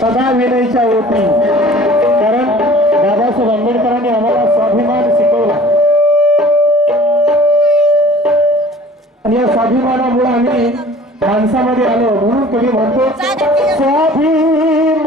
सदा विनयच्या ओटी. कारण दादासाहेब आंबेडकरांनी आम्हाला स्वाभिमान शिकवला. आणि या स्वाभिमानामुळे आम्ही माणसामध्ये आलो म्हणून कधी म्हणतो स्वाभिमानाची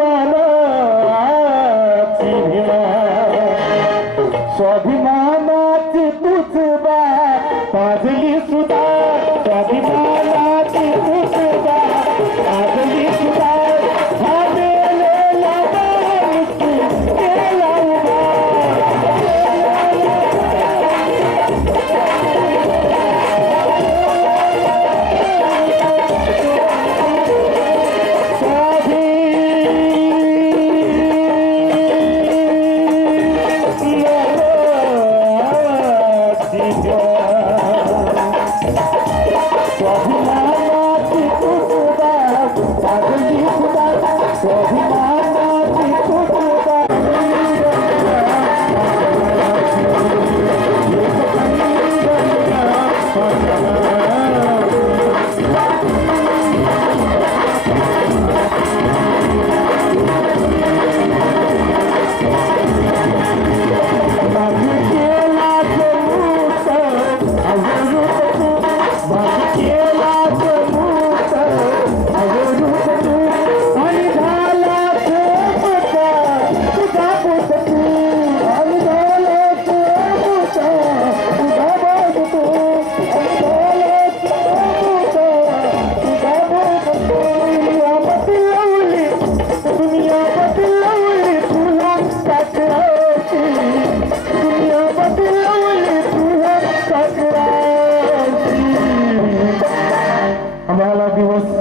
आम्हाला दिवस एक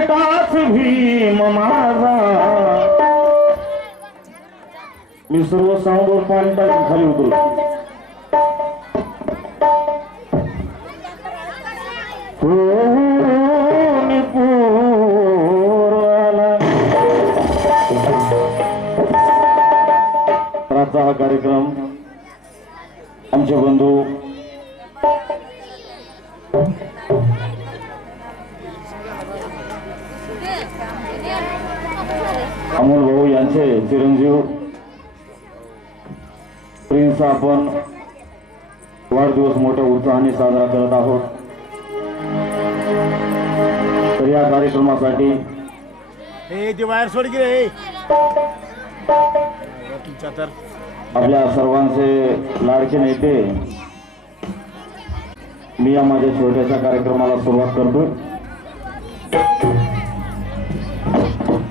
एकटाच भीम माझा मी सर्व साऊंडवर पाणी टाकून खाली उतरलो हा कार्यक्रम. आमचे बंधू. अमोल भाऊ यांचे चिरंजीव. प्रिन्स आपण वाढदिवस मोठ्या उत्साहाने साजरा करत आहोत. तर या कार्यक्रमासाठी हे आपल्या सर्वांचे लाडके नेते. मी या माझ्या छोट्याशा कार्यक्रमाला सुरुवात करतो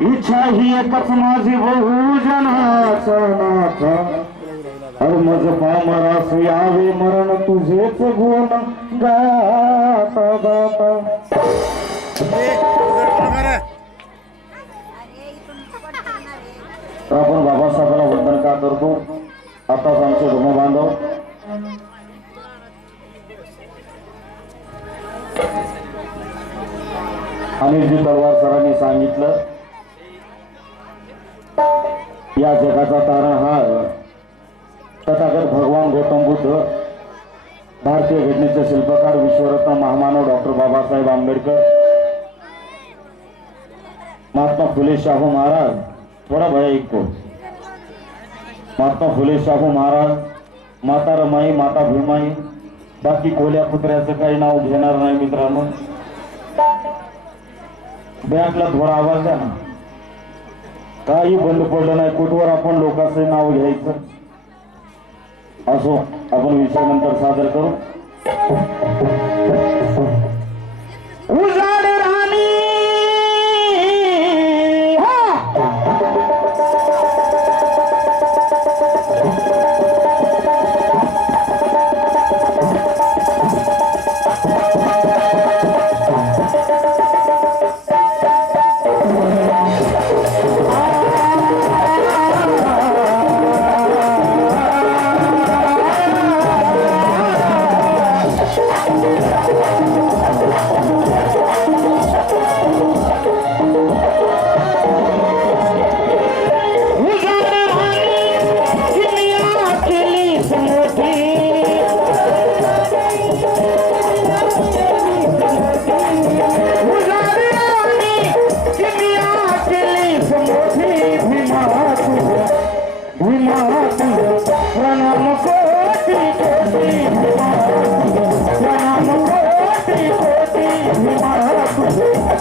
इच्छा ही एकच माझी बहुजनाचा नाथ मज पामरास यावे मरण तुझेच गुण गाता गाता. तर आपण बाबासाहेबाला वंदन का करतो? आताच आमचे धर्म बांधव अनिलजी तलवार सरांनी सांगितलं या जगाचा तारा हा तथागत भगवान गौतम बुद्ध भारतीय घटनेचे शिल्पकार विश्वरत्न महामानव डॉक्टर बाबासाहेब आंबेडकर महात्मा फुले शाहू महाराज थोडा भया ऐकतो महात्मा फुले शाहू महाराज माता रमाई माता भीमाई बाकी कोल्या कुत्र्याचं काही नाव घेणार नाही मित्रांनो. बँकला थोडा आवाज द्या ना. काही बंद पडलं नाही. कुठवर आपण लोकांचं नाव घ्यायचं? असो आपण विषय नंतर सादर करू.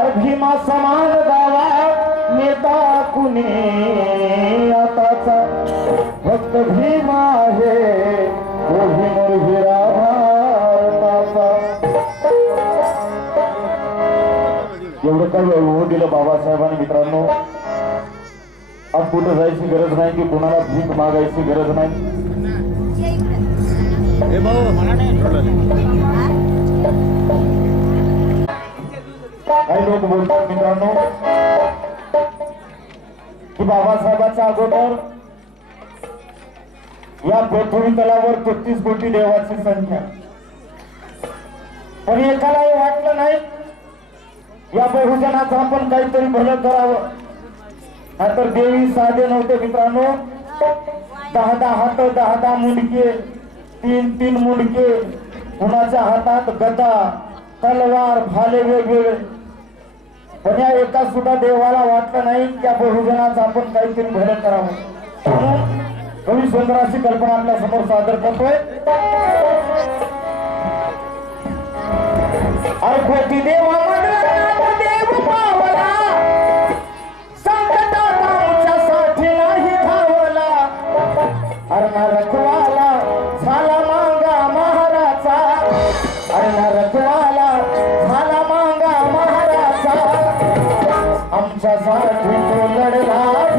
अभिमा समान गावा नेता कुणी आताचा. फक्त भीमा आहे तो एवढं काय होऊ दिलं बाबासाहेबांनी मित्रांनो? आज कुठं जायची गरज नाही की कोणाला भीक मागायची गरज नाही? हे भाऊ मला नाही काही लोक बोलतात मित्रांनो की बाबासाहेबांच्या अगोदर या पृथ्वी तलावर तेहतीस कोटी देवाची संख्या. पण एकालाही वाटलं नाही या बहुजनाचं आपण काहीतरी भलं करावं. नाहीतर देवी साधे नव्हते मित्रांनो. दहा दहा हात दहा दहा मुंडके तीन तीन मुंडके कुणाच्या हातात गदा तलवार भाले वेगवेगळे. पण या एका सुद्धा देवाला वाटलं नाही की या बहुजनाचं आपण काहीतरी भलं करावं. म्हणून कवी सुंदराची कल्पना आपल्यासमोर सादर करतोय? अरे देवा देव पावला. संकटात आमच्यासाठी नाही धावला. अरे झाला मांगा महाराजा. अरे आमच्यासाठी तो लढला